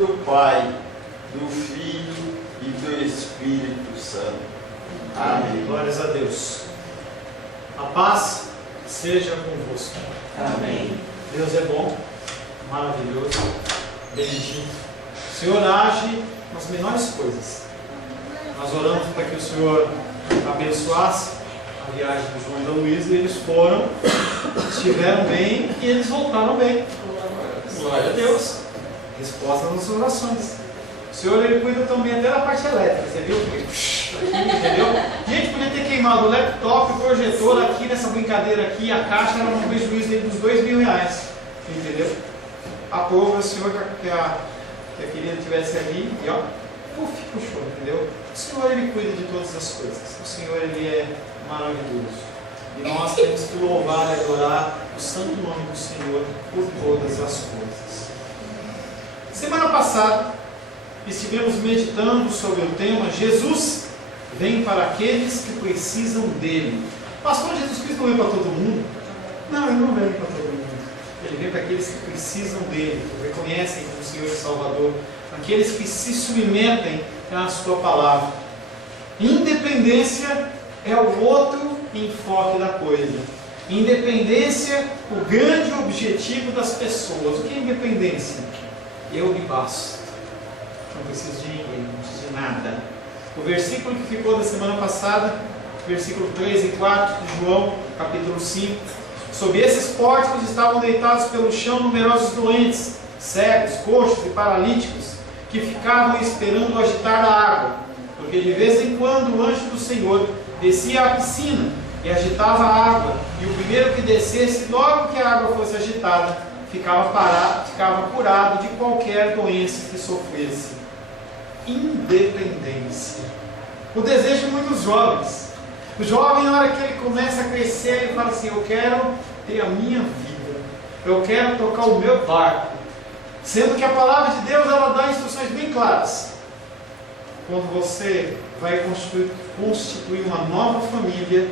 do Pai, do Filho e do Espírito Santo. Amém. Glórias a Deus. A paz seja convosco. Amém. Deus é bom, maravilhoso, bendito. O Senhor age nas menores coisas. Nós oramos para que o Senhor abençoasse a viagem do João e da Luísa, e eles foram, estiveram bem e eles voltaram bem. Glória a Deus. Resposta nas nossas orações. O Senhor, Ele cuida também até da parte elétrica, você viu? Aqui, entendeu? Gente, podia ter queimado o laptop, o projetor aqui nessa brincadeira aqui, a caixa era um prejuízo dos R$2.000, entendeu? Aprova o Senhor que a querida estivesse ali e ó, puxou, entendeu? O Senhor, Ele cuida de todas as coisas. O Senhor, Ele é maravilhoso. E nós temos que louvar e adorar o santo nome do Senhor por todas as coisas. Semana passada, estivemos meditando sobre o tema Jesus vem para aqueles que precisam dele. Pastor, Jesus Cristo não vem para todo mundo? Não, Ele não vem para todo mundo. Ele vem para aqueles que precisam dele, que o reconhecem como Senhor e Salvador, aqueles que se submetem à sua palavra. Independência é o outro enfoque da coisa. Independência, o grande objetivo das pessoas. O que é independência? Eu me basto. Não preciso de ninguém, não preciso de nada. O versículo que ficou da semana passada, versículo 3 e 4 de João, capítulo 5. Sob esses pórticos estavam deitados pelo chão numerosos doentes, cegos, coxos e paralíticos, que ficavam esperando o agitar da água, porque de vez em quando o anjo do Senhor descia à piscina e agitava a água, e o primeiro que descesse, logo que a água fosse agitada, ficava curado de qualquer doença que sofresse. Independência. O desejo de muitos jovens. O jovem, na hora que ele começa a crescer, ele fala assim: eu quero ter a minha vida, eu quero tocar o meu barco. Sendo que a palavra de Deus, ela dá instruções bem claras. Quando você vai constituir uma nova família,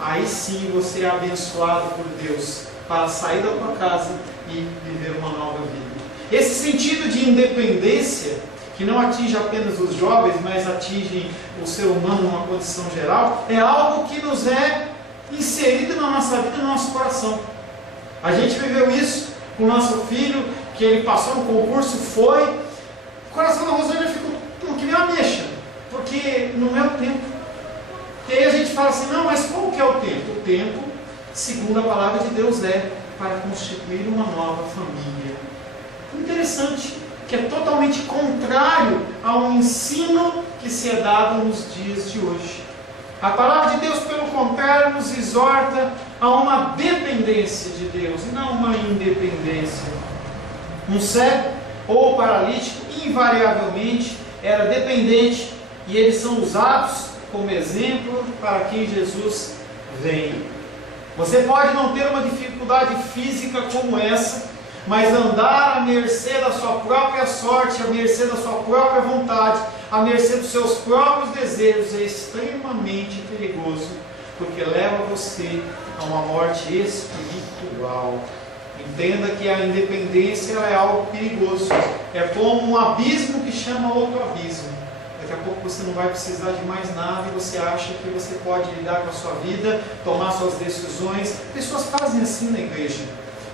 aí sim você é abençoado por Deus para sair da tua casa e viver uma nova vida. Esse sentido de independência, que não atinge apenas os jovens, mas atinge o ser humano numa condição geral, é algo que nos é inserido na nossa vida, no nosso coração. A gente viveu isso com o nosso filho, que ele passou no concurso, foi. O coração da Rosângela ficou que nem uma mexa, porque não é o tempo. E aí a gente fala assim: não, mas qual que é o tempo? O tempo, segundo a palavra de Deus, é para constituir uma nova família. Interessante, que é totalmente contrário ao ensino que se é dado nos dias de hoje. A palavra de Deus, pelo contrário, nos exorta a uma dependência de Deus e não uma independência. Um cego ou paralítico, invariavelmente, era dependente, e eles são usados como exemplo para quem Jesus vem. Você pode não ter uma dificuldade física como essa, mas andar à mercê da sua própria sorte, à mercê da sua própria vontade, à mercê dos seus próprios desejos, é extremamente perigoso, porque leva você a uma morte espiritual. Entenda que a independência é algo perigoso, é como um abismo que chama outro abismo. Daqui a pouco você não vai precisar de mais nada e você acha que você pode lidar com a sua vida, tomar suas decisões. Pessoas fazem assim na igreja.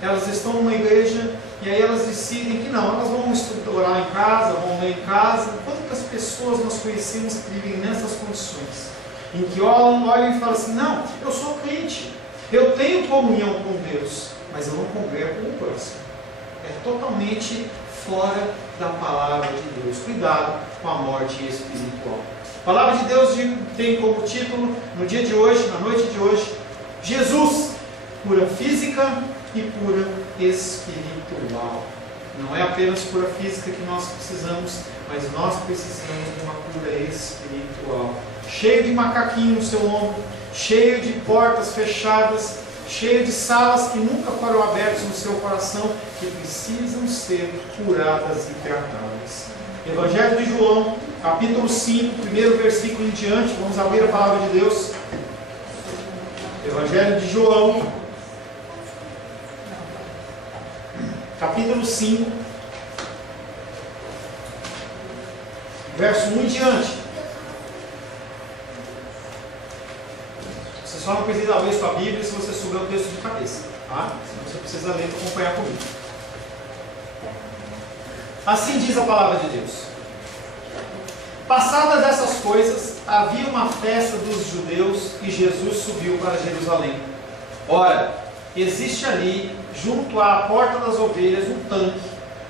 Elas estão numa igreja e aí elas decidem que não, elas vão estudar em casa, vão ler em casa. Quantas pessoas nós conhecemos que vivem nessas condições? Em que olham e falam assim: não, eu sou crente, eu tenho comunhão com Deus, mas eu não congrego com o próximo. É totalmente fora da palavra de Deus. Cuidado com a morte espiritual. A palavra de Deus tem como título, no dia de hoje, na noite de hoje, Jesus, cura física e cura espiritual. Não é apenas cura física que nós precisamos, mas nós precisamos de uma cura espiritual. Cheio de macaquinho no seu ombro, cheio de portas fechadas, cheio de salas que nunca foram abertas no seu coração, que precisam ser curadas e tratadas. Evangelho de João, capítulo 5, primeiro versículo em diante. Vamos abrir a palavra de Deus. Evangelho de João, capítulo 5, verso 1 em diante. Você só não precisa ler sua Bíblia se você souber o texto de cabeça, tá? Senão você precisa ler para acompanhar comigo. Assim diz a palavra de Deus. Passadas essas coisas, havia uma festa dos judeus e Jesus subiu para Jerusalém. Ora, existe ali, junto à porta das ovelhas, um tanque,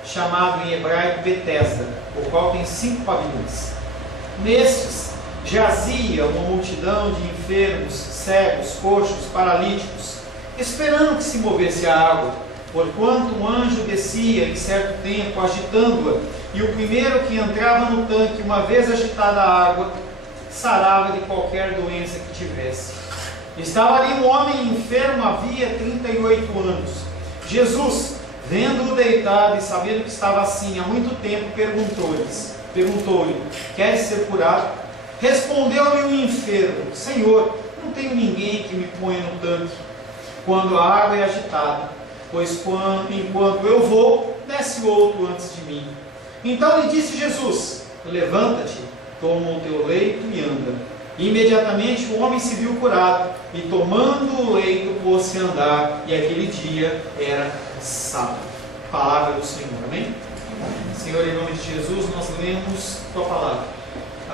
chamado em hebraico Betesda, o qual tem 5 pavilhões. Nestes jazia uma multidão de enfermos, cegos, coxos, paralíticos, esperando que se movesse a água, porquanto um anjo descia em certo tempo, agitando-a, e o primeiro que entrava no tanque, uma vez agitada a água, sarava de qualquer doença que tivesse. Estava ali um homem enfermo, havia 38 anos. Jesus, vendo-o deitado e sabendo que estava assim há muito tempo, perguntou-lhe: queres ser curado? Respondeu-lhe o enfermo: Senhor, não tenho ninguém que me ponha no tanque quando a água é agitada, pois enquanto eu vou, desce outro antes de mim. Então lhe disse Jesus: levanta-te, toma o teu leito e anda. Imediatamente o homem se viu curado, e tomando o leito pôs-se a andar, e aquele dia era sábado. Palavra do Senhor, amém? Senhor, em nome de Jesus, nós lemos a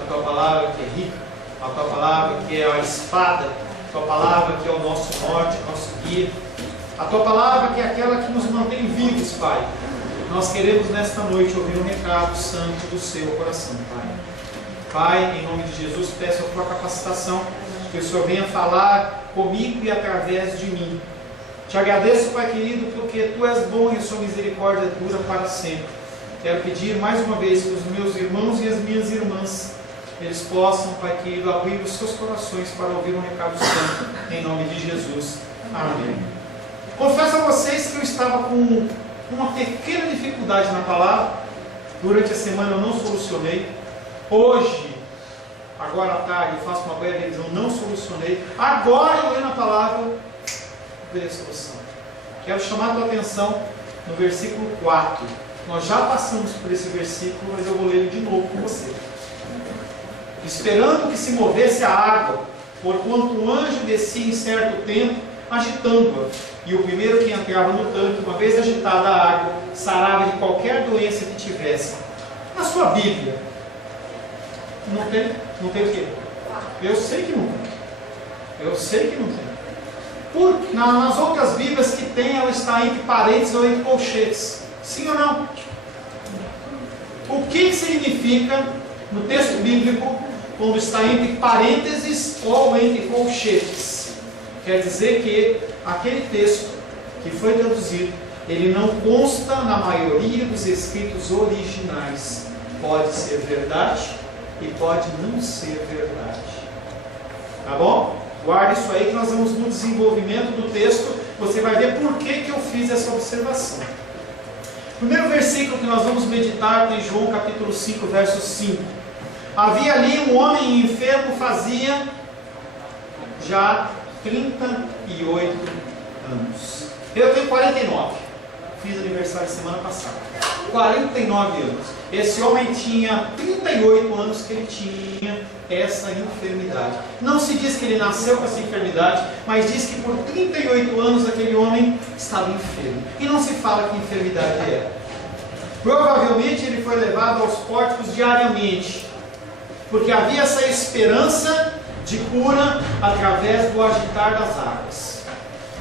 tua palavra que é rica, a tua palavra que é a espada, a tua palavra que é o nosso norte, o nosso guia, a tua palavra que é aquela que nos mantém vivos, Pai. Nós queremos nesta noite ouvir um recado santo do seu coração, Pai. Pai, em nome de Jesus, peço a tua capacitação, que o Senhor venha falar comigo e através de mim. Te agradeço, Pai querido, porque tu és bom e a sua misericórdia dura para sempre. Quero pedir mais uma vez que os meus irmãos e as minhas irmãs, eles possam, Pai querido, abrir os seus corações para ouvir um recado santo, em nome de Jesus. Amém. Confesso a vocês que eu estava com uma pequena dificuldade na palavra. Durante a semana eu não solucionei. Hoje, agora à tarde, eu faço uma breve revisão, não solucionei. Agora eu lendo a palavra, veio a solução. Quero chamar a tua atenção no versículo 4. Nós já passamos por esse versículo, mas eu vou ler de novo com você. Esperando que se movesse a água, porquanto um anjo descia em certo tempo, agitando-a, e o primeiro que entrava no tanque, uma vez agitada a água, sarava de qualquer doença que tivesse. Na sua Bíblia, não tem? Não tem o quê? Eu sei que não tem. Eu sei que não tem. Nas outras Bíblias que tem, ela está entre parênteses ou entre colchetes. Sim ou não? O que significa no texto bíblico quando está entre parênteses ou entre colchetes? Quer dizer que aquele texto que foi traduzido, ele não consta na maioria dos escritos originais. Pode ser verdade e pode não ser verdade. Tá bom? Guarde isso aí que nós vamos no desenvolvimento do texto. Você vai ver por que eu fiz essa observação. O primeiro versículo que nós vamos meditar tem João capítulo 5, verso 5. Havia ali um homem enfermo, fazia já 38 anos. Eu tenho 49. Fiz aniversário semana passada. 49 anos. Esse homem tinha 38 anos que ele tinha essa enfermidade. Não se diz que ele nasceu com essa enfermidade, mas diz que por 38 anos aquele homem estava enfermo. E não se fala que enfermidade é. Provavelmente ele foi levado aos pórticos diariamente, porque havia essa esperança de cura através do agitar das águas.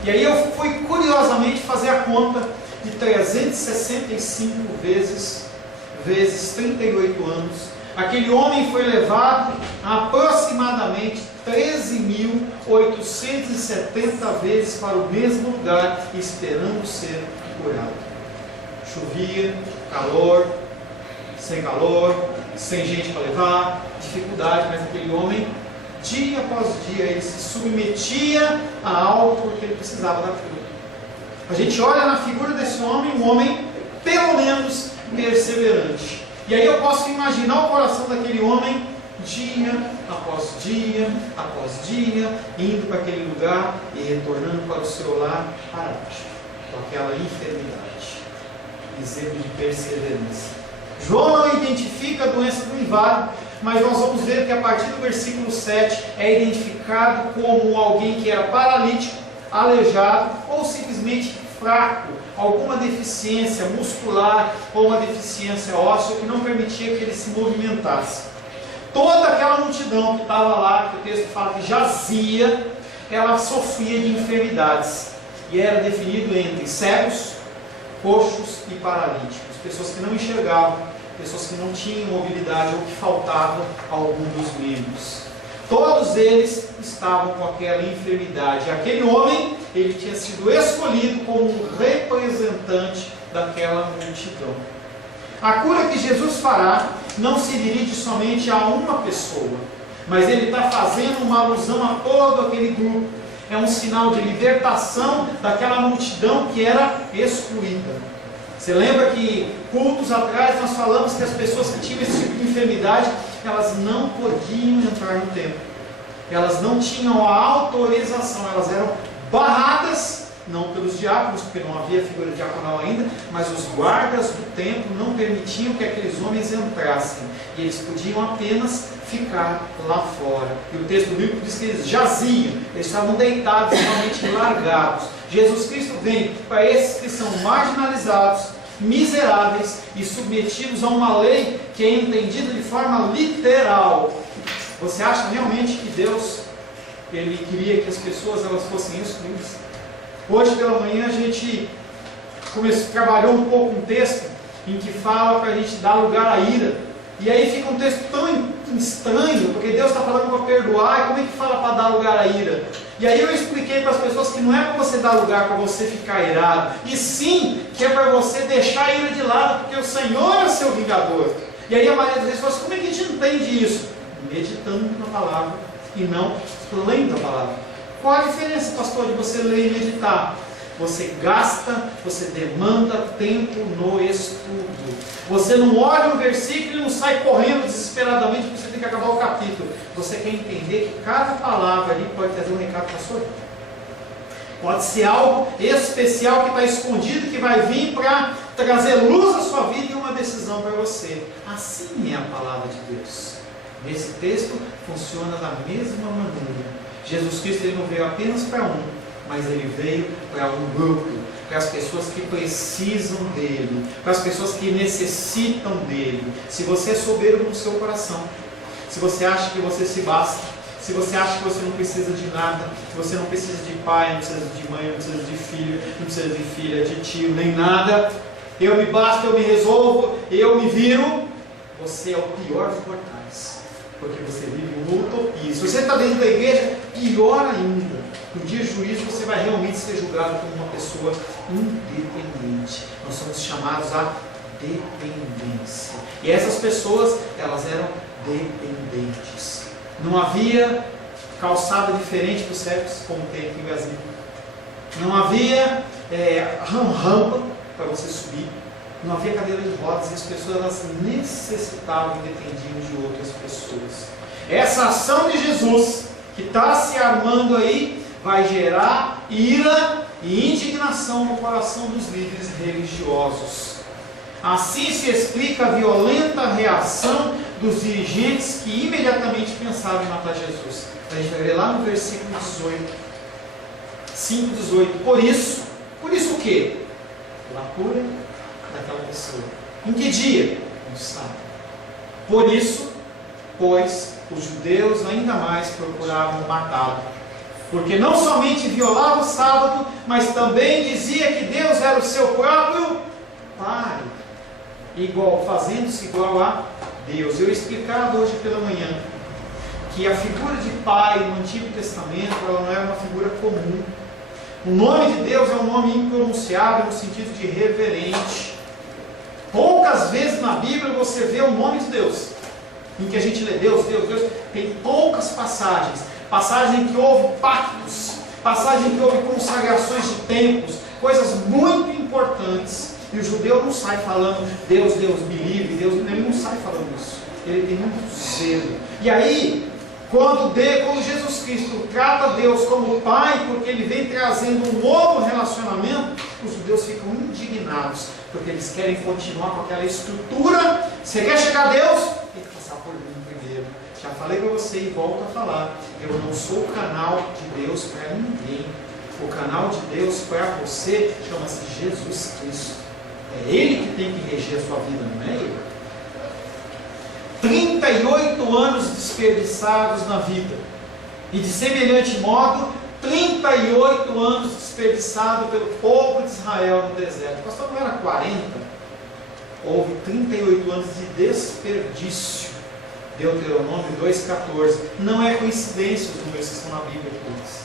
E aí eu fui curiosamente fazer a conta de 365 vezes 38 anos. Aquele homem foi levado aproximadamente 13.870 vezes para o mesmo lugar, esperando ser curado. Chovia, calor, sem gente para levar, dificuldade, mas aquele homem, dia após dia, ele se submetia a algo porque ele precisava da cura. A gente olha na figura desse homem, um homem pelo menos perseverante. E aí eu posso imaginar o coração daquele homem, dia após dia, indo para aquele lugar e retornando para o seu lar parado, com aquela enfermidade. Exemplo de perseverança. João não identifica a doença do inválido, mas nós vamos ver que a partir do versículo 7 é identificado como alguém que era paralítico, aleijado ou simplesmente fraco, alguma deficiência muscular ou uma deficiência óssea que não permitia que ele se movimentasse. Toda aquela multidão que estava lá, que o texto fala que jazia, ela sofria de enfermidades e era definido entre cegos, coxos e paralíticos, pessoas que não enxergavam, pessoas que não tinham mobilidade ou que faltava algum dos membros. Todos eles estavam com aquela enfermidade. Aquele homem, ele tinha sido escolhido como um representante daquela multidão. A cura que Jesus fará não se dirige somente a uma pessoa, mas ele está fazendo uma alusão a todo aquele grupo. É um sinal de libertação daquela multidão que era excluída. Você lembra que cultos atrás nós falamos que as pessoas que tinham esse tipo de enfermidade, elas não podiam entrar no templo. Elas não tinham a autorização, elas eram barradas, não pelos diáconos, porque não havia figura diaconal ainda, mas os guardas do templo não permitiam que aqueles homens entrassem. E eles podiam apenas ficar lá fora. E o texto bíblico diz que eles jaziam, eles estavam deitados, realmente largados. Jesus Cristo vem para esses que são marginalizados, miseráveis e submetidos a uma lei que é entendida de forma literal. Você acha realmente que Deus, Ele queria que as pessoas elas fossem excluídas? Hoje pela manhã a gente trabalhou um pouco um texto em que fala para a gente dar lugar à ira. E aí fica um texto tão estranho, porque Deus está falando para perdoar, e como é que fala para dar lugar à ira? E aí eu expliquei para as pessoas que não é para você dar lugar para você ficar irado, e sim que é para você deixar a ira de lado, porque o Senhor é seu vingador. E aí a maioria das vezes fala assim, como é que a gente entende isso? Meditando na palavra e não lendo a palavra. Qual a diferença, pastor, de você ler e meditar? Você gasta, você demanda tempo no estudo. Você não olha um versículo e não sai correndo desesperadamente porque você tem que acabar o capítulo. Você quer entender que cada palavra ali pode trazer um recado para a sua vida. Pode ser algo especial que está escondido, que vai vir para trazer luz à sua vida e uma decisão para você. Assim é a palavra de Deus. Nesse texto funciona da mesma maneira. Jesus Cristo ele não veio apenas para um, mas ele veio para um grupo, para as pessoas que precisam dele, para as pessoas que necessitam dele. Se você é soberbo no seu coração, se você acha que você se basta, se você acha que você não precisa de nada, que você não precisa de pai, não precisa de mãe, não precisa de filho, não precisa de filha, de tio, nem nada, eu me basto, eu me resolvo, eu me viro, você é o pior dos mortais, porque você vive uma utopia. Se você está dentro da igreja, pior ainda. No dia de juízo você vai realmente ser julgado como uma pessoa independente. Nós somos chamados à dependência. E essas pessoas, elas eram dependentes. Não havia calçada diferente para os cegos, como tem aqui em Brasília. Não havia rampa para você subir. Não havia cadeira de rodas e as pessoas elas necessitavam e dependiam de outras pessoas. Essa ação de Jesus que está se armando aí vai gerar ira e indignação no coração dos líderes religiosos. Assim se explica a violenta reação dos dirigentes que imediatamente pensaram em matar Jesus. A gente vai ver lá no versículo 18, 5:18. Por isso o quê? Pela cura daquela pessoa. Em que dia? No sábado. Por isso, pois, os judeus ainda mais procuravam matá-lo, porque não somente violava o sábado, mas também dizia que Deus era o seu próprio Pai, fazendo-se igual a Deus. Eu explicava hoje pela manhã que a figura de Pai no Antigo Testamento ela não era uma figura comum. O nome de Deus é um nome impronunciável no sentido de reverente. Poucas vezes na Bíblia você vê o nome de Deus, em que a gente lê Deus, Deus, Deus. Tem poucas passagens em que houve pactos, passagem em que houve consagrações de templos, coisas muito importantes. E o judeu não sai falando Deus, Deus, me livre, Deus, ele não sai falando isso. Ele tem muito zelo. E aí, quando Jesus Cristo trata Deus como Pai, porque Ele vem trazendo um novo relacionamento, os judeus ficam indignados, porque eles querem continuar com aquela estrutura. Você quer chegar a Deus? Tem que passar por mim primeiro. Já falei para você e volto a falar, eu não sou o canal de Deus para ninguém. O canal de Deus para você chama-se Jesus Cristo. É Ele que tem que reger a sua vida, não é eu. 38 anos desperdiçados na vida. E de semelhante modo, 38 anos desperdiçados pelo povo de Israel no deserto. Pastor, não era 40? Houve 38 anos de desperdício. Deuteronômio 2,14. Não é coincidência os números que estão na Bíblia todos.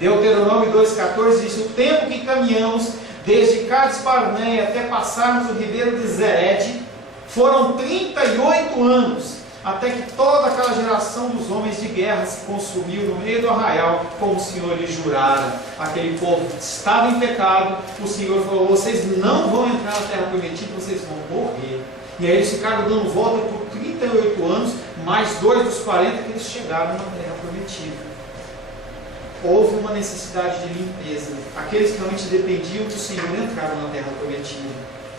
Deuteronômio 2,14 diz: o tempo que caminhamos desde Cades Barneia até passarmos o ribeiro de Zered foram 38 anos, até que toda aquela geração dos homens de guerra se consumiu no meio do arraial, como o Senhor lhe jurara. Aquele povo estava em pecado, o Senhor falou: vocês não vão entrar na terra prometida, vocês vão morrer. E aí eles ficaram dando volta por 38 anos, mais 2 dos 40 que eles chegaram na terra prometida. Houve uma necessidade de limpeza. Aqueles que realmente dependiam do Senhor entraram na terra prometida.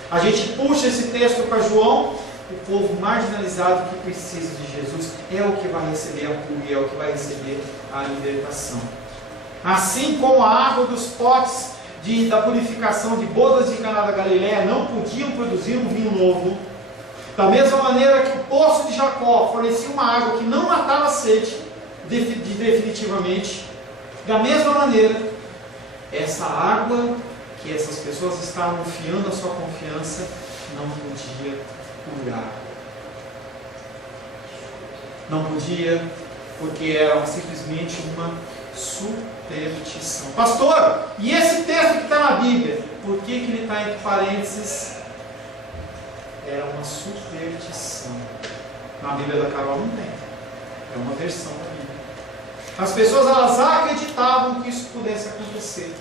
A gente puxa esse texto para João. O povo marginalizado que precisa de Jesus é o que vai receber a cura, é o que vai receber a libertação. Assim como a água dos potes da purificação de bodas de Caná da Galileia não podiam produzir um vinho novo, da mesma maneira que o poço de Jacó fornecia uma água que não matava a sede definitivamente, da mesma maneira, essa água que essas pessoas estavam fiando a sua confiança não podia curar. Não podia, porque era simplesmente uma superstição. Pastor, e esse texto que está na Bíblia, por que ele está entre parênteses? Era uma superstição. Na Bíblia da Carol não tem. É uma versão da Bíblia. As pessoas, elas acreditavam que isso pudesse acontecer.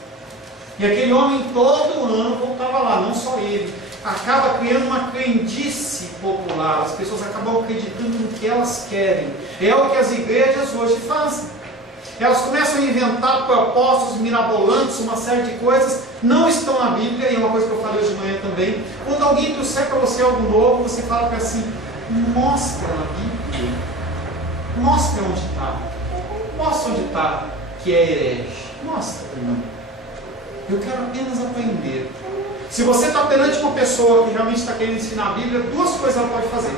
E aquele homem todo ano voltava lá, não só ele. Acaba criando uma crendice popular. As pessoas acabam acreditando no que elas querem. É o que as igrejas hoje fazem. Elas começam a inventar propósitos mirabolantes, uma série de coisas, não estão na Bíblia, e é uma coisa que eu falei hoje de manhã também. Quando alguém trouxer para você algo novo, você fala para assim: mostra na Bíblia, mostra onde está, mostra onde está que é herege, mostra para mim. Eu quero apenas aprender. Se você está perante uma pessoa que realmente está querendo ensinar a Bíblia, duas coisas ela pode fazer.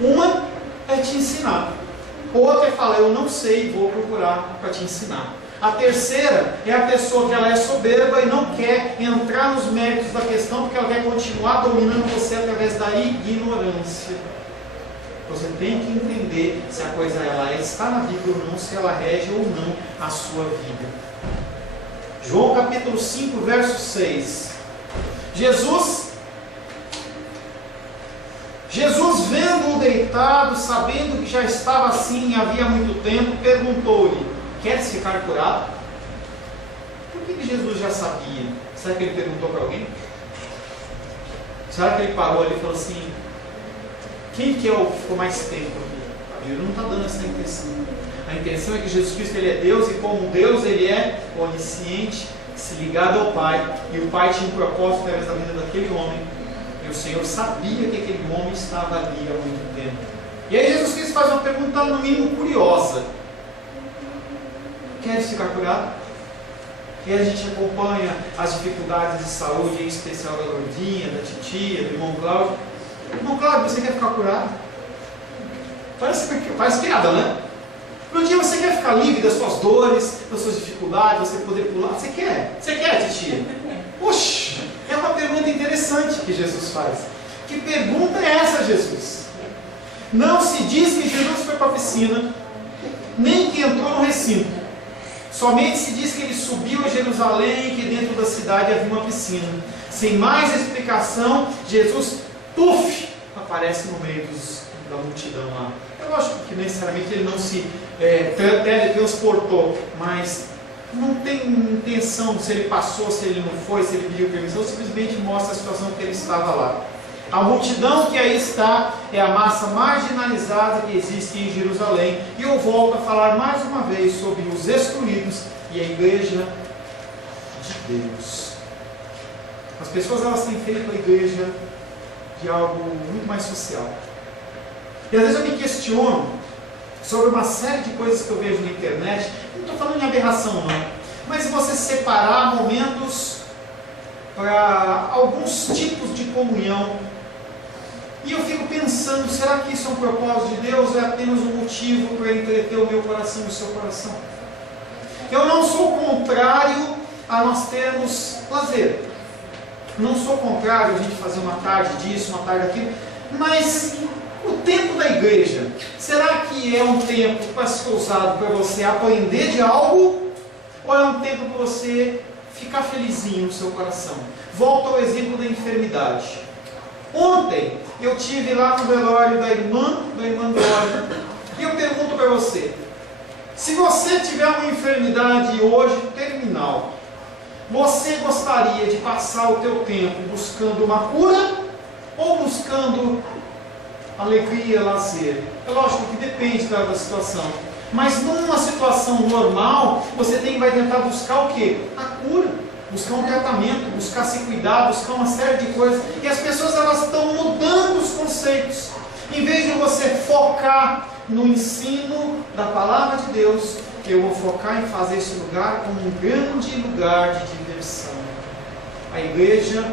Uma é te ensinar. Outra é falar: eu não sei, vou procurar para te ensinar. A terceira é a pessoa que ela é soberba e não quer entrar nos méritos da questão, porque ela quer continuar dominando você através da ignorância. Você tem que entender se a coisa ela está na Bíblia ou não, se ela rege ou não a sua vida. João capítulo 5, verso 6. Jesus vendo-o deitado, sabendo que já estava assim havia muito tempo, perguntou-lhe: queres ficar curado? Por que Jesus já sabia? Será que ele perguntou para alguém? Será que ele parou ali e falou assim: quem que é o que ficou mais tempo aqui? A Bíblia não está dando essa intenção. A intenção é que Jesus Cristo ele é Deus, e como Deus ele é onisciente, se ligado ao Pai, e o Pai tinha um propósito através da vida daquele homem, e o Senhor sabia que aquele homem estava ali há muito tempo. E aí Jesus Cristo faz uma pergunta no mínimo curiosa: queres ficar curado? E aí a gente acompanha as dificuldades de saúde, em especial da gordinha, da titia, do irmão Cláudio. Irmão Cláudio, você quer ficar curado? Parece piada, né? No dia você quer ficar livre das suas dores, das suas dificuldades, você poder pular? Você quer? Você quer, titia? Poxa, é uma pergunta interessante que Jesus faz. Que pergunta é essa, Jesus? Não se diz que Jesus foi para a piscina, nem que entrou no recinto. Somente se diz que ele subiu a Jerusalém e que dentro da cidade havia uma piscina. Sem mais explicação, Jesus, aparece no meio da multidão lá. Eu acho que necessariamente ele não se teletransportou, mas não tem intenção se ele passou, se ele não foi, se ele pediu permissão, simplesmente mostra a situação que ele estava lá. A multidão que aí está é a massa marginalizada que existe em Jerusalém. E eu volto a falar mais uma vez sobre os excluídos e a igreja de Deus. As pessoas elas têm feito a igreja de algo muito mais social. E às vezes eu me questiono sobre uma série de coisas que eu vejo na internet. Não estou falando de aberração não, mas você separar momentos para alguns tipos de comunhão. E eu fico pensando, será que isso é um propósito de Deus ou é apenas um motivo para entreter o meu coração e o seu coração? Eu não sou contrário a nós termos lazer. Não sou contrário a gente fazer uma tarde disso, uma tarde daquilo, mas o tempo da igreja, será que é um tempo para ser usado para você aprender de algo, ou é um tempo para você ficar felizinho no seu coração? Volto ao exemplo da enfermidade. Ontem eu tive lá no velório da irmã Glória, e eu pergunto para você, se você tiver uma enfermidade hoje terminal, você gostaria de passar o teu tempo buscando uma cura ou buscando alegria, lazer? É lógico que depende da situação. Mas numa situação normal, você vai tentar buscar o quê? A cura. Buscar um tratamento, buscar se cuidar, buscar uma série de coisas. E as pessoas elas estão mudando os conceitos. Em vez de você focar no ensino da palavra de Deus, eu vou focar em fazer esse lugar como um grande lugar de diversão. A igreja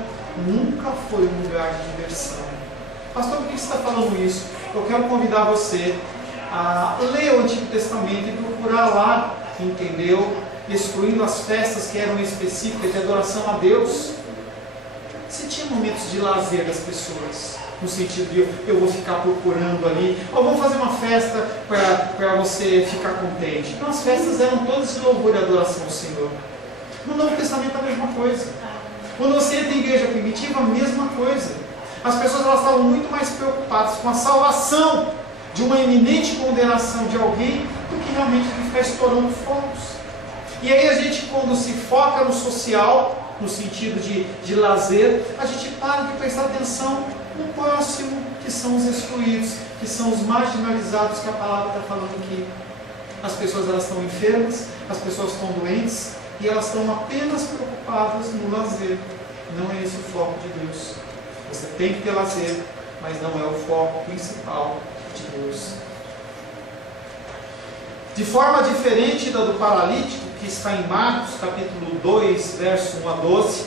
nunca foi um lugar de diversão. Pastor, por que você está falando isso? Eu quero convidar você a ler o Antigo Testamento e procurar lá, entendeu? Excluindo as festas que eram específicas de adoração a Deus. Se tinha momentos de lazer das pessoas, no sentido de eu vou ficar procurando ali, ou vamos fazer uma festa para você ficar contente. Então as festas eram todas de louvor e adoração ao Senhor. No Novo Testamento a mesma coisa. Quando você entra em igreja primitiva, a mesma coisa. As pessoas elas estavam muito mais preocupadas com a salvação de uma iminente condenação de alguém do que realmente de ficar estourando fogos. E aí a gente, quando se foca no social, no sentido de lazer, a gente para de prestar atenção no próximo, que são os excluídos, que são os marginalizados, que a palavra está falando aqui. As pessoas elas estão enfermas, as pessoas estão doentes, e elas estão apenas preocupadas no lazer. Não é esse o foco de Deus. Você tem que ter lazer, mas não é o foco principal de Deus. De forma diferente da do paralítico, que está em Marcos capítulo 2, verso 1 a 12,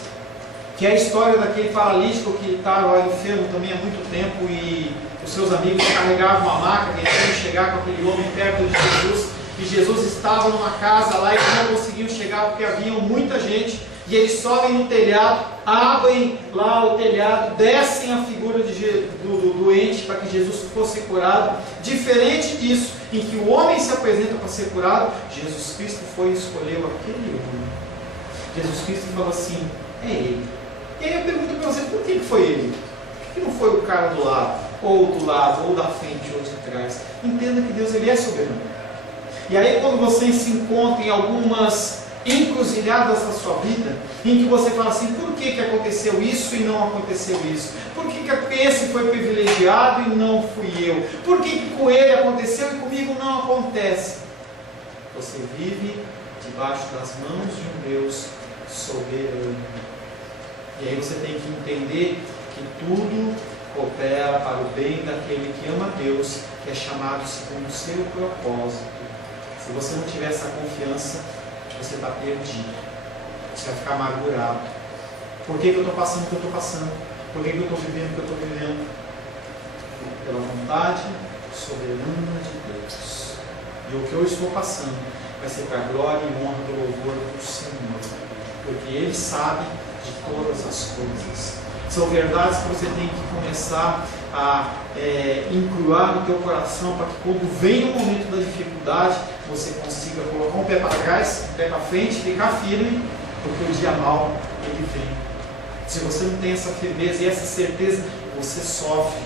que é a história daquele paralítico que está lá enfermo também há muito tempo e os seus amigos carregavam uma maca, tentando chegar com aquele homem perto de Jesus, e Jesus estava numa casa lá e não conseguiam chegar porque havia muita gente, e eles sobem no telhado, abrem lá o telhado, descem a figura do doente para que Jesus fosse curado. Diferente disso, em que o homem se apresenta para ser curado, Jesus Cristo foi e escolheu aquele homem. Jesus Cristo falou assim, é ele. E aí eu pergunto para você, por que foi ele? Por que não foi o cara do lado, ou da frente, ou de trás? Entenda que Deus ele é soberano. E aí quando você se encontra em algumas encruzilhadas da sua vida, em que você fala assim, por que aconteceu isso e não aconteceu isso? Por que esse foi privilegiado e não fui eu? Por que com ele aconteceu e comigo não acontece? Você vive debaixo das mãos de um Deus soberano. E aí você tem que entender que tudo coopera para o bem daquele que ama a Deus, que é chamado segundo o seu propósito. Se você não tiver essa confiança, você está perdido. Você vai ficar amargurado. Por que eu estou passando o que eu estou passando? Por que eu estou vivendo o que eu estou vivendo? Pela vontade soberana de Deus. E o que eu estou passando vai ser para a glória e honra do louvor do Senhor. Porque Ele sabe de todas as coisas. São verdades que você tem que começar a incluir no teu coração, para que quando vem o momento da dificuldade, você consiga colocar um pé para trás, um pé para frente, ficar firme, porque o dia mau ele vem. Se você não tem essa firmeza e essa certeza, você sofre.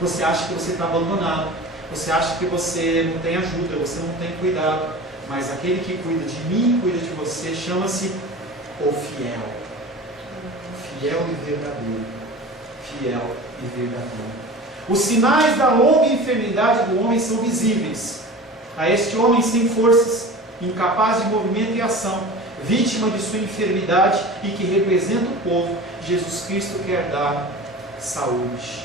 Você acha que você está abandonado, você acha que você não tem ajuda, você não tem cuidado, mas aquele que cuida de mim, cuida de você, chama-se o fiel. Fiel e verdadeiro. Fiel e verdadeiro. Os sinais da longa enfermidade do homem são visíveis. A este homem sem forças, incapaz de movimento e ação, vítima de sua enfermidade e que representa o povo, Jesus Cristo quer dar saúde.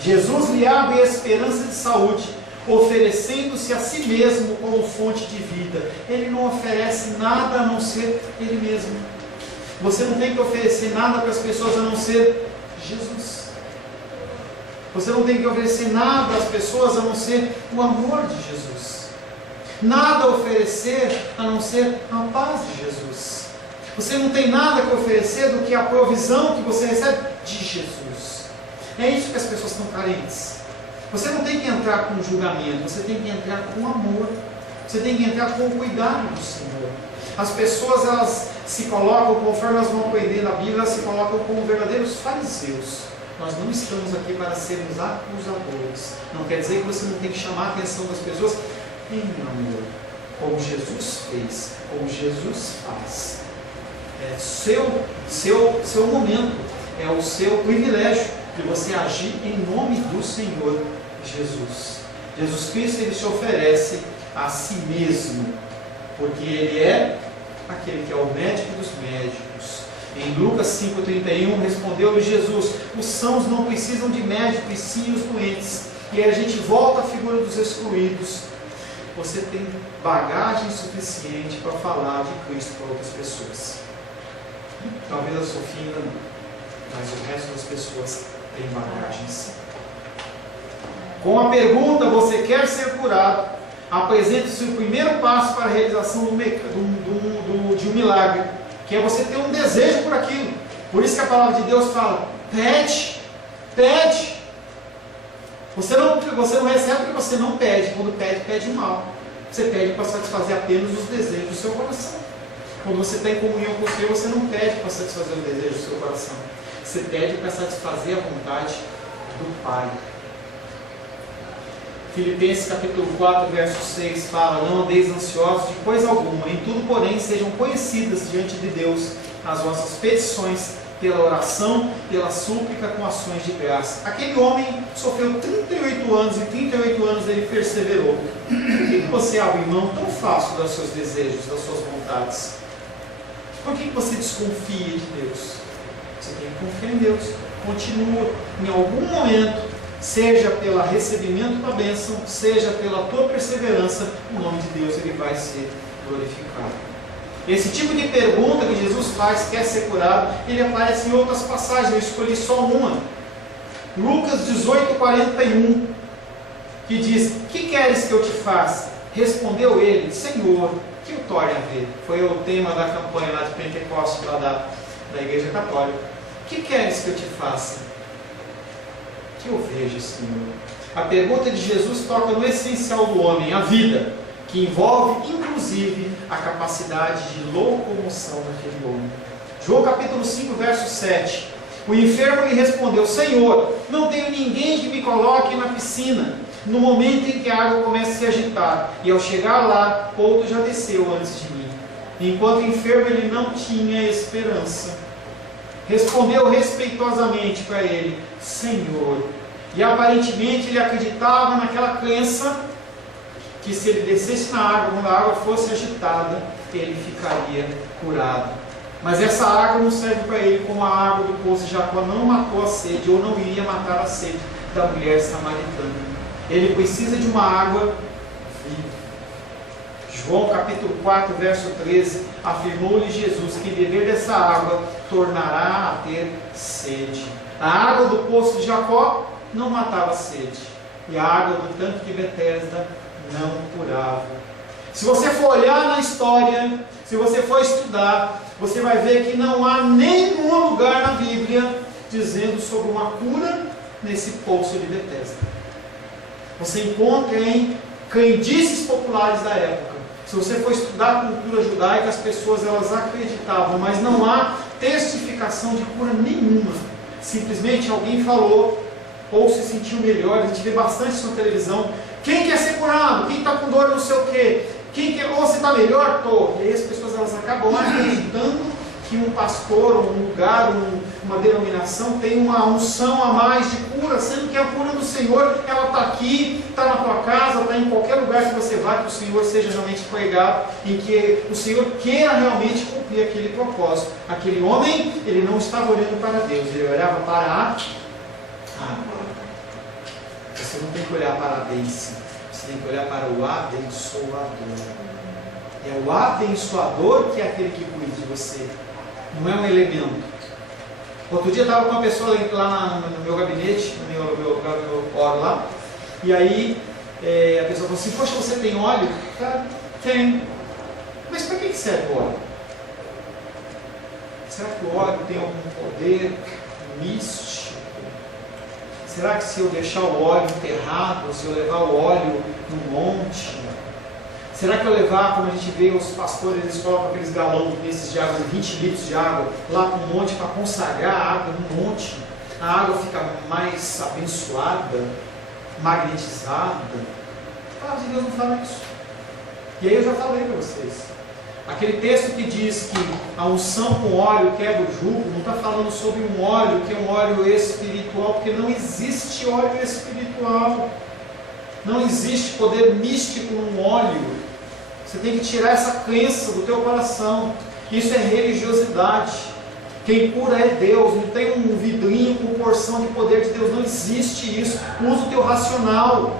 Jesus lhe abre a esperança de saúde, oferecendo-se a si mesmo como fonte de vida. Ele não oferece nada a não ser Ele mesmo. Você não tem que oferecer nada para as pessoas a não ser Jesus. Você não tem que oferecer nada às pessoas a não ser o amor de Jesus. Nada a oferecer a não ser a paz de Jesus. Você não tem nada que oferecer do que a provisão que você recebe de Jesus. É isso que as pessoas estão carentes. Você não tem que entrar com julgamento, você tem que entrar com amor. Você tem que entrar com o cuidado do Senhor. As pessoas, elas se colocam, conforme elas vão aprender na Bíblia, elas se colocam como verdadeiros fariseus. Nós não estamos aqui para sermos acusadores. Não quer dizer que você não tem que chamar a atenção das pessoas em amor, como Jesus fez, como Jesus faz. É seu momento, é o seu privilégio de você agir em nome do Senhor Jesus. Jesus Cristo, Ele se oferece a si mesmo, porque Ele é aquele que é o médico dos médicos. Em Lucas 5,31, respondeu-lhe Jesus: os sãos não precisam de médico, e sim os doentes. E aí a gente volta à figura dos excluídos. Você tem bagagem suficiente para falar de Cristo para outras pessoas. Talvez a Sofia ainda não, mas o resto das pessoas tem bagagem sim. Com a pergunta: você quer ser curado? Apresente-se o primeiro passo para a realização de um milagre, que é você ter um desejo por aquilo. Por isso que a palavra de Deus fala: pede, pede. Você não recebe porque você não pede. Quando pede, pede mal. Você pede para satisfazer apenas os desejos do seu coração. Quando você está em comunhão com o Senhor, você não pede para satisfazer o desejo do seu coração. Você pede para satisfazer a vontade do Pai. Filipenses capítulo 4, verso 6 fala: não andeis ansiosos de coisa alguma, em tudo, porém, sejam conhecidas diante de Deus as vossas petições, pela oração, pela súplica, com ações de graça. Aquele homem sofreu 38 anos, e 38 anos ele perseverou. Por que você abre mão tão fácil dos seus desejos, das suas vontades? Por que você desconfia de Deus? Você tem que confiar em Deus. Continua, em algum momento, seja pelo recebimento da bênção, seja pela tua perseverança, o nome de Deus ele vai ser glorificado. Esse tipo de pergunta que Jesus faz, quer ser curado, ele aparece em outras passagens, eu escolhi só uma. Lucas 18:41, que diz: que queres que eu te faça? Respondeu ele: Senhor, que eu torne a ver. Foi o tema da campanha lá de Pentecostes, lá da Igreja Católica. Que queres que eu te faça? Que eu veja, Senhor. A pergunta de Jesus toca no essencial do homem, a vida, que envolve inclusive a capacidade de locomoção daquele homem. João capítulo 5, verso 7. O enfermo lhe respondeu: Senhor, não tenho ninguém que me coloque na piscina no momento em que a água começa a se agitar, e ao chegar lá, outro já desceu antes de mim. Enquanto enfermo, ele não tinha esperança. Respondeu respeitosamente para ele: Senhor. E aparentemente ele acreditava naquela crença que se ele descesse na água, quando a água fosse agitada, ele ficaria curado. Mas essa água não serve para ele como a água do poço de Jacó não matou a sede, ou não iria matar a sede da mulher samaritana. Ele precisa de uma água viva. João capítulo 4, verso 13, afirmou-lhe Jesus que beber dessa água tornará a ter sede. A água do poço de Jacó não matava a sede, e a água do tanque de Betesda não curava. Se você for olhar na história, se você for estudar, você vai ver que não há nenhum lugar na Bíblia dizendo sobre uma cura nesse poço de Betesda. Você encontra em crendices populares da época. Se você for estudar a cultura judaica, as pessoas elas acreditavam, mas não há testificação de cura nenhuma. Simplesmente alguém falou, ou se sentiu melhor. A gente vê bastante isso na televisão. Quem quer ser curado? Quem está com dor não sei o quê? Quem quer, ou você está melhor? Estou. E aí as pessoas elas acabam acreditando que um pastor, um lugar, uma denominação tem uma unção a mais de cura, sendo que a cura do Senhor, ela está aqui, está na tua casa, está em qualquer lugar que você vá, que o Senhor seja realmente pregado, em que o Senhor queira realmente cumprir aquele propósito. Aquele homem, ele não estava olhando para Deus, ele olhava para a água. Você não tem que olhar para a bênção, você tem que olhar para o abençoador. É o abençoador que é aquele que cuida de você, não é um elemento. Outro dia eu estava com uma pessoa lá no meu gabinete, eu oro lá, e aí a pessoa falou assim: poxa, você tem óleo? Cara, tem. Mas para que serve o óleo? Será que o óleo tem algum poder místico? Será que se eu deixar o óleo enterrado, se eu levar o óleo no monte, será que eu levar, como a gente vê os pastores, eles colocam aqueles galões desses de água, 20 litros de água, lá para o monte para consagrar a água no monte, a água fica mais abençoada, magnetizada? A palavra de Deus não fala isso. E aí eu já falei para vocês. Aquele texto que diz que a unção com óleo quebra o jugo, não está falando sobre um óleo que é um óleo espiritual, porque não existe óleo espiritual. Não existe poder místico num óleo. Você tem que tirar essa crença do teu coração. Isso é religiosidade. Quem cura é Deus. Não tem um vidrinho com porção de poder de Deus. Não existe isso. Usa o teu racional.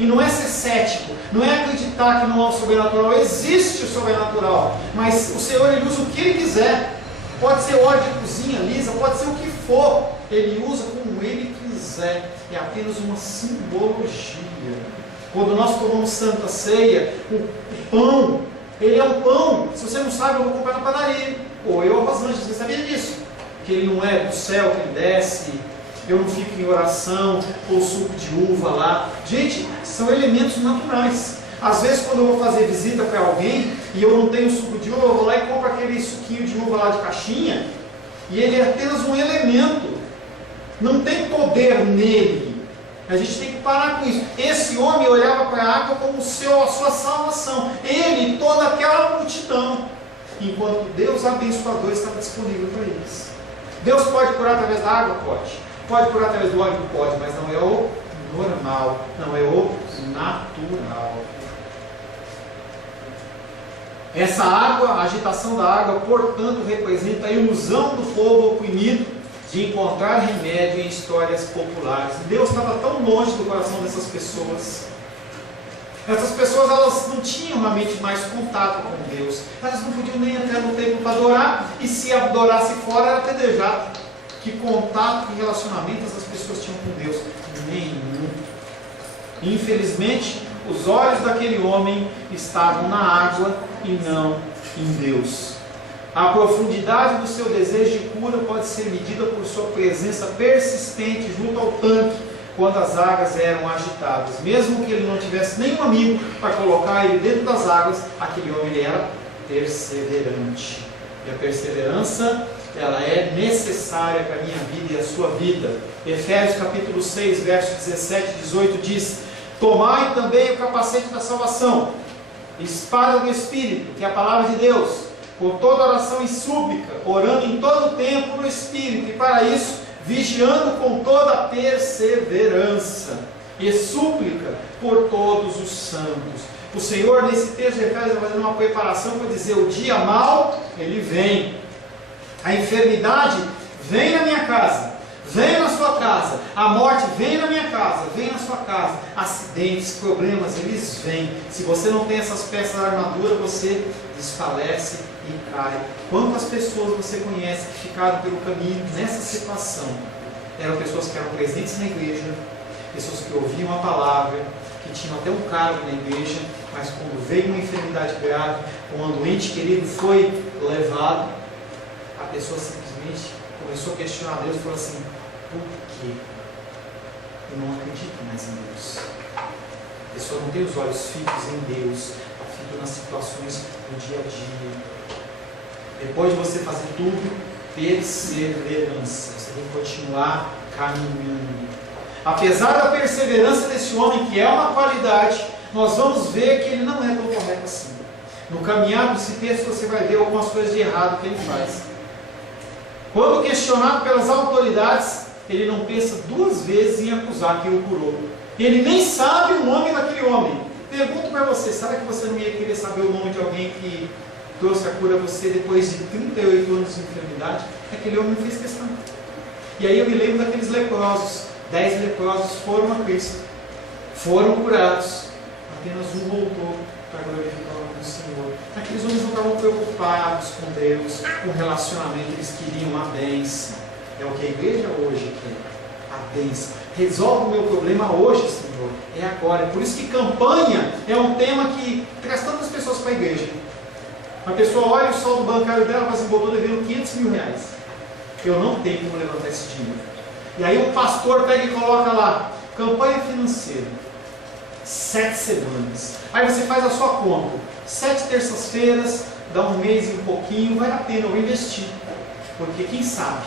E não é ser cético, não é acreditar que não há o sobrenatural. Existe o sobrenatural, mas o Senhor, Ele usa o que Ele quiser. Pode ser óleo de cozinha lisa, pode ser o que for. Ele usa como Ele quiser. É apenas uma simbologia. Quando nós tomamos Santa Ceia, o pão, ele é um pão. Se você não sabe, eu vou comprar na padaria. Ou eu, Rosângela, você sabia disso? Que ele não é do céu que ele desce. Eu não fico em oração, ou suco de uva lá. Gente, são elementos naturais. Às vezes, quando eu vou fazer visita para alguém e eu não tenho suco de uva, eu vou lá e compro aquele suquinho de uva lá de caixinha, e ele é apenas um elemento. Não tem poder nele. A gente tem que parar com isso. Esse homem olhava para a água como a sua salvação. Ele e toda aquela multidão. Enquanto Deus abençoador estava disponível para eles. Deus pode curar através da água? Pode. Pode curar através do óleo? Pode, mas não é o normal, não é o natural. Essa água, a agitação da água, portanto, representa a ilusão do povo oprimido de encontrar remédio em histórias populares. Deus estava tão longe do coração dessas pessoas. Essas pessoas, elas não tinham realmente mais contato com Deus. Elas não podiam nem entrar no templo para adorar, e se adorasse fora era apedrejado. Que contato, que relacionamento essas pessoas tinham com Deus? Nenhum. Infelizmente, os olhos daquele homem estavam na água e não em Deus. A profundidade do seu desejo de cura pode ser medida por sua presença persistente junto ao tanque quando as águas eram agitadas. Mesmo que ele não tivesse nenhum amigo para colocar ele dentro das águas, aquele homem ele era perseverante. E a perseverança, ela é necessária para a minha vida e a sua vida. Efésios capítulo 6, versos 17 e 18 diz: tomai também o capacete da salvação, espada do Espírito, que é a palavra de Deus, com toda oração e súplica, orando em todo tempo no Espírito, e para isso, vigiando com toda perseverança e súplica por todos os santos. O Senhor, nesse texto de Efésios, está fazendo uma preparação para dizer: o dia mau, ele vem. A enfermidade vem na minha casa, vem na sua casa. A morte vem na minha casa, vem na sua casa. Acidentes, problemas, eles vêm. Se você não tem essas peças da armadura, você desfalece e cai. Quantas pessoas você conhece que ficaram pelo caminho nessa situação? Eram pessoas que eram presentes na igreja, pessoas que ouviam a palavra, que tinham até um cargo na igreja, mas quando veio uma enfermidade grave, quando um ente querido foi levado, a pessoa simplesmente começou a questionar Deus e falou assim: por quê? Eu não acredito mais em Deus. A pessoa não tem os olhos fitos em Deus, está fito nas situações do dia a dia. Depois de você fazer tudo, perseverança. Você tem que continuar caminhando. Apesar da perseverança desse homem, que é uma qualidade, nós vamos ver que ele não é tão correto assim. No caminhar desse texto você vai ver algumas coisas de errado que ele faz. Quando questionado pelas autoridades, ele não pensa duas vezes em acusar quem o curou. Ele nem sabe o nome daquele homem. Pergunto para você, será que você não ia querer saber o nome de alguém que trouxe a cura a você depois de 38 anos de enfermidade? Aquele homem não fez questão. E aí eu me lembro daqueles leprosos. 10 leprosos foram a Cristo, foram curados. Apenas um voltou para glorificar o nome do Senhor. Aqueles homens não estavam preocupados com Deus, com relacionamento, eles queriam a bênção. É o que a igreja hoje quer, a bênção. Resolve o meu problema hoje, Senhor, é agora. Por isso que campanha é um tema que traz tantas pessoas para a igreja. A pessoa olha o saldo bancário dela e fala assim, estou devendo 500 mil reais. Eu não tenho como levantar esse dinheiro. E aí o pastor pega e coloca lá, campanha financeira, 7 semanas. Aí você faz a sua conta, 7 terças-feiras, dá um mês e um pouquinho, vale a pena eu investir. Porque quem sabe,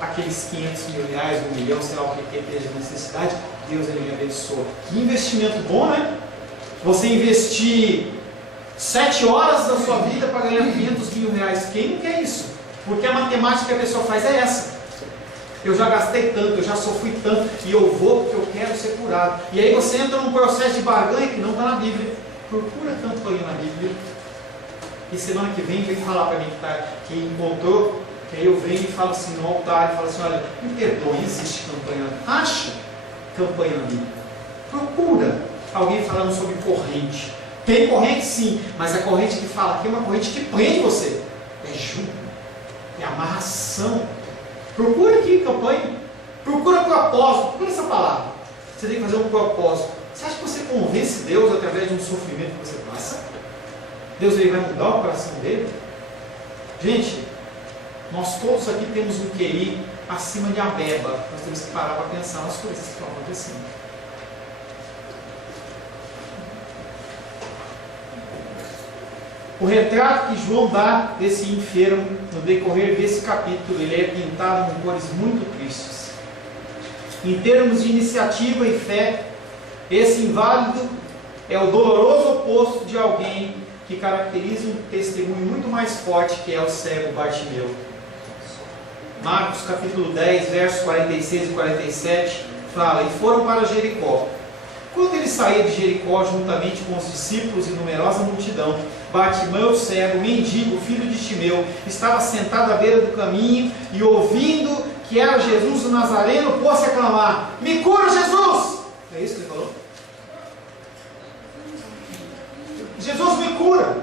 aqueles 500 mil reais, 1 milhão, sei lá o que esteja de necessidade, Deus ele me abençoa. Que investimento bom, né? Você investir 7 horas da sua vida para ganhar 500 mil reais. Quem não quer isso? Porque a matemática que a pessoa faz é essa. Eu já gastei tanto, eu já sofri tanto, e eu vou porque eu quero ser curado. E aí você entra num processo de barganha que não está na Bíblia. Procura campanha na Bíblia. E semana que vem falar para mim que encontrou, que aí eu venho e falo assim no altar, e falo assim, olha, me perdoe, existe campanha. Acha campanha na Bíblia. Procura alguém falando sobre corrente. Tem corrente sim, mas a corrente que fala aqui é uma corrente que prende você. É jugo, é amarração. Procura aqui campanha. Procura propósito. Procura essa palavra. Você tem que fazer um propósito. Você acha que você convence Deus através de um sofrimento que você passa? Deus ele vai mudar o coração dele? Gente, nós todos aqui temos um QI acima de ameba. Nós temos que parar para pensar nas coisas que estão acontecendo. O retrato que João dá desse enfermo no decorrer desse capítulo, ele é pintado com cores muito tristes. Em termos de iniciativa e fé, esse inválido é o doloroso oposto de alguém que caracteriza um testemunho muito mais forte, que é o cego Bartimeu. Marcos capítulo 10, versos 46 e 47, fala, e foram para Jericó. Quando ele saía de Jericó, juntamente com os discípulos e numerosa multidão, Bartimeu, cego, mendigo, filho de Timeu, estava sentado à beira do caminho e ouvindo que era Jesus o Nazareno, pôs-se a clamar, me cura Jesus! É isso que ele falou? Jesus me cura!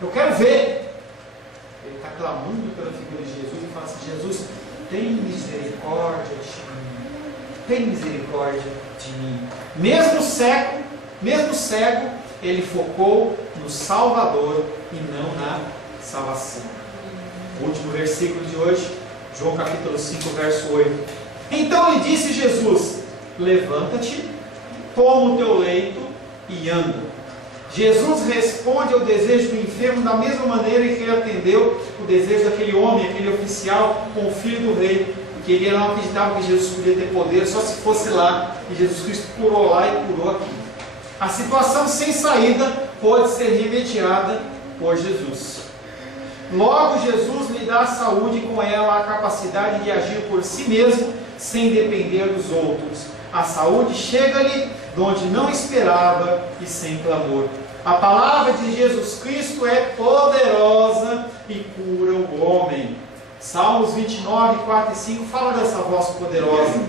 Eu quero ver! Ele está clamando pela figura de Jesus e fala assim, Jesus, tem misericórdia de mim. Tem misericórdia de mim. Mesmo cego, ele focou no Salvador e não na salvação. O último versículo de hoje, João capítulo 5, verso 8. Então lhe disse Jesus, levanta-te, toma o teu leito e anda. Jesus responde ao desejo do enfermo da mesma maneira em que ele atendeu o desejo daquele homem, aquele oficial com o filho do rei, porque ele não acreditava que Jesus podia ter poder só se fosse lá, e Jesus Cristo curou lá e curou aqui. A situação sem saída pode ser remediada por Jesus. Logo Jesus lhe dá a saúde e com ela a capacidade de agir por si mesmo, sem depender dos outros. A saúde chega-lhe de onde não esperava e sem clamor. A palavra de Jesus Cristo é poderosa e cura o homem. Salmos 29, 4 e 5 fala dessa voz poderosa.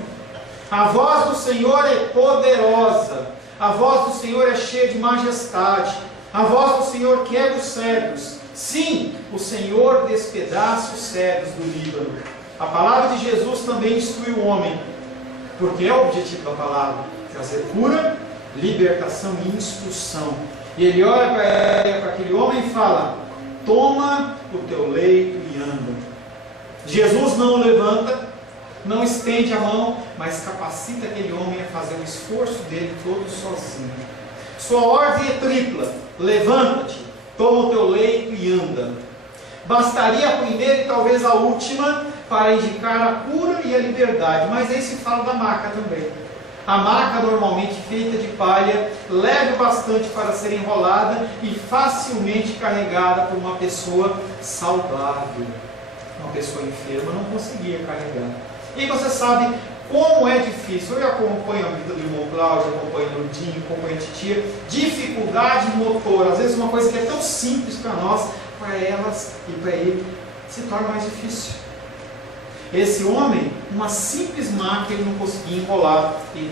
A voz do Senhor é poderosa. A voz do Senhor é cheia de majestade. A voz do Senhor quebra os cedros. Sim, o Senhor despedaça os cedros do Líbano. A palavra de Jesus também instrui o homem, porque é o objetivo da palavra, trazer cura, libertação e instrução. E ele olha para aquele homem e fala, toma o teu leito e anda. Jesus não o levanta, não estende a mão, mas capacita aquele homem a fazer o esforço dele todo sozinho. Sua ordem é tripla, levanta-te, toma o teu leito e anda. Bastaria a primeira e talvez a última para indicar a cura e a liberdade, mas aí se fala da maca também. A maca, normalmente feita de palha, leve bastante para ser enrolada e facilmente carregada por uma pessoa saudável. uma pessoa enferma não conseguia carregar. E você sabe como é difícil. Eu acompanho a vida do irmão Cláudio, acompanho o Lurdinho, acompanho a titia. Dificuldade motor. Às vezes uma coisa que é tão simples para nós, para elas e para ele, se torna mais difícil. Esse homem, uma simples maca, ele não conseguia enrolar e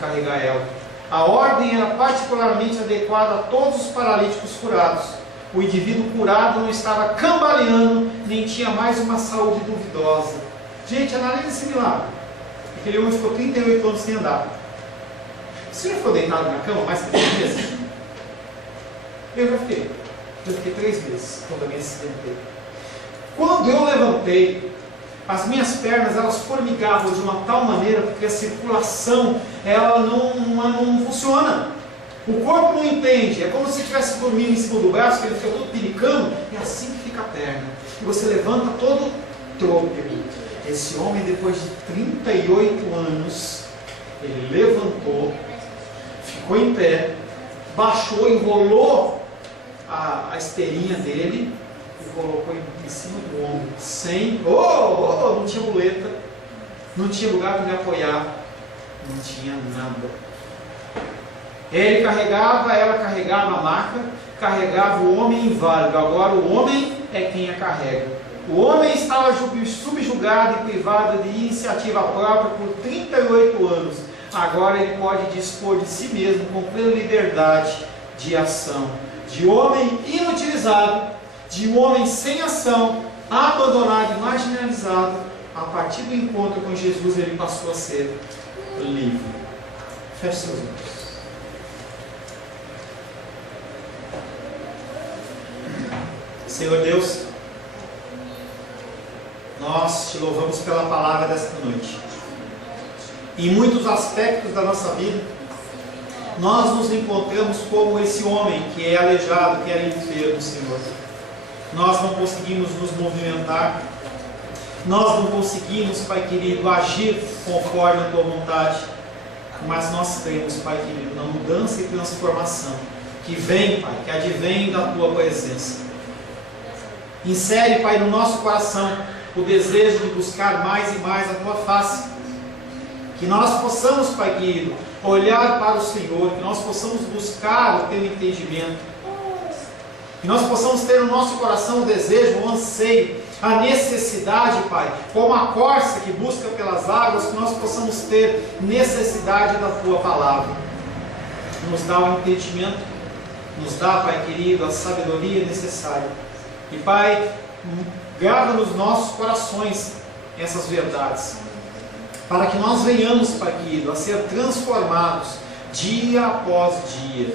carregar ela. A ordem era particularmente adequada a todos os paralíticos curados. O indivíduo curado não estava cambaleando, nem tinha mais uma saúde duvidosa. Gente, analisa esse milagre. Aquele homem ficou 38 anos sem andar. Você já ficou deitado na cama mais que 3 meses? Eu já fiquei. Eu fiquei 3 meses quando eu me acidentei. Quando eu levantei, as minhas pernas elas formigavam de uma tal maneira porque a circulação ela não funciona. O corpo não entende. É como se você estivesse dormindo em cima do braço, que ele fica todo pinicando. É assim que fica a perna. E você levanta todo trôpego. Esse homem, depois de 38 anos, ele levantou, ficou em pé, baixou, enrolou a esteirinha dele e colocou em cima do ombro, sem, não tinha muleta, não tinha lugar para me apoiar, não tinha nada. Ele carregava, ela carregava a maca, carregava o homem inválido. Agora o homem é quem a carrega. O homem estava subjugado e privado de iniciativa própria por 38 anos. Agora ele pode dispor de si mesmo com plena liberdade de ação. De homem inutilizado, de um homem sem ação, abandonado e marginalizado, a partir do encontro com Jesus ele passou a ser livre. Feche seus olhos. Senhor Deus, nós te louvamos pela palavra desta noite. Em muitos aspectos da nossa vida, nós nos encontramos como esse homem que é aleijado, que é enfermo, Senhor. Nós não conseguimos nos movimentar, nós não conseguimos, Pai querido, agir conforme a Tua vontade, mas nós cremos, Pai querido, na mudança e transformação que vem, Pai, que advém da Tua presença. Insere, Pai, no nosso coração o desejo de buscar mais e mais a Tua face. Que nós possamos, Pai querido, olhar para o Senhor, que nós possamos buscar o Teu entendimento. Que nós possamos ter no nosso coração o desejo, o anseio, a necessidade, Pai, como a corça que busca pelas águas, que nós possamos ter necessidade da Tua palavra. Nos dá o entendimento, nos dá, Pai querido, a sabedoria necessária. E, Pai, grava nos nossos corações essas verdades, para que nós venhamos, Pai querido, a ser transformados dia após dia,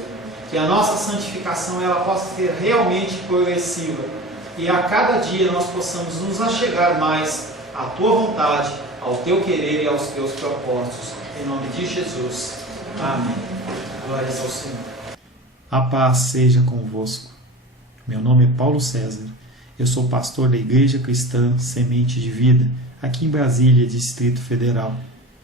que a nossa santificação ela possa ser realmente progressiva, e a cada dia nós possamos nos achegar mais à Tua vontade, ao Teu querer e aos Teus propósitos, em nome de Jesus, amém. Glórias ao Senhor. A paz seja convosco. Meu nome é Paulo César. Eu sou pastor da Igreja Cristã Semente de Vida, aqui em Brasília, Distrito Federal.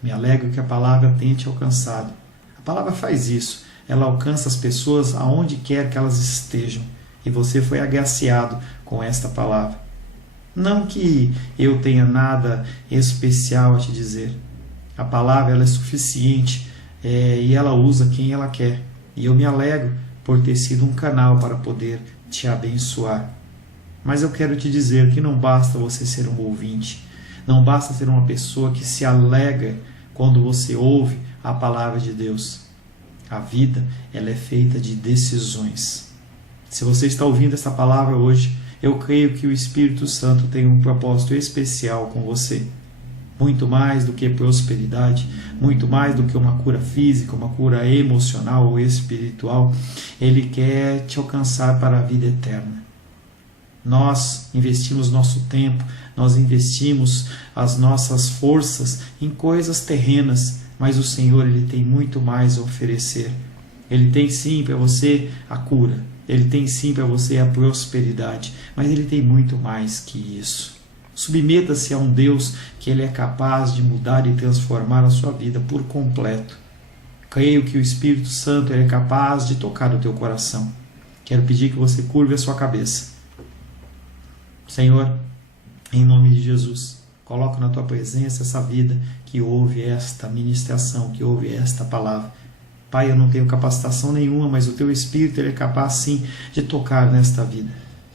Me alegro que a palavra tenha te alcançado. A palavra faz isso. Ela alcança as pessoas aonde quer que elas estejam. E você foi agraciado com esta palavra. Não que eu tenha nada especial a te dizer. A palavra ela é suficiente e ela usa quem ela quer. E eu me alegro por ter sido um canal para poder te abençoar. Mas eu quero te dizer que não basta você ser um ouvinte, não basta ser uma pessoa que se alegra quando você ouve a palavra de Deus. A vida ela é feita de decisões. Se você está ouvindo essa palavra hoje, eu creio que o Espírito Santo tem um propósito especial com você. Muito mais do que prosperidade, muito mais do que uma cura física, uma cura emocional ou espiritual, Ele quer te alcançar para a vida eterna. Nós investimos nosso tempo, nós investimos as nossas forças em coisas terrenas, mas o Senhor Ele tem muito mais a oferecer. Ele tem sim para você a cura, Ele tem sim para você a prosperidade, mas Ele tem muito mais que isso. Submeta-se a um Deus que Ele é capaz de mudar e transformar a sua vida por completo. Creio que o Espírito Santo Ele é capaz de tocar o teu coração. Quero pedir que você curve a sua cabeça. Senhor, Em nome de Jesus, coloco na tua presença essa vida que ouve esta ministração, que ouve esta palavra. Pai, eu não tenho capacitação nenhuma, mas o teu Espírito ele é capaz sim de tocar nesta vida,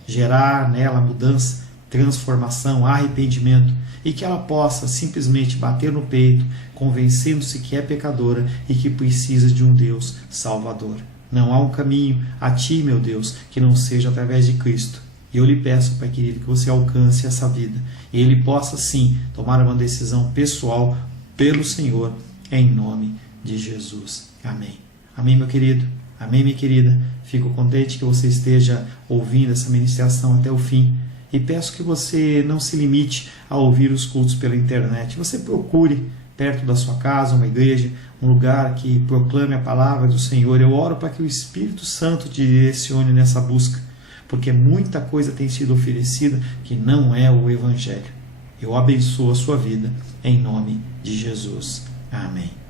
gerar nela mudança, transformação, arrependimento, e que ela possa simplesmente bater no peito, convencendo-se que é pecadora e que precisa de um Deus salvador. Não há um caminho a ti, meu Deus, que não seja através de Cristo. E eu lhe peço, Pai querido, que você alcance essa vida e ele possa sim tomar uma decisão pessoal pelo Senhor, em nome de Jesus. Amém. Amém, meu querido. Amém, minha querida. Fico contente que você esteja ouvindo essa ministração até o fim. E peço que você não se limite a ouvir os cultos pela internet. Você procure perto da sua casa uma igreja, um lugar que proclame a palavra do Senhor. Eu oro para que o Espírito Santo te direcione nessa busca, porque muita coisa tem sido oferecida que não é o Evangelho. Eu abençoo a sua vida em nome de Jesus. Amém.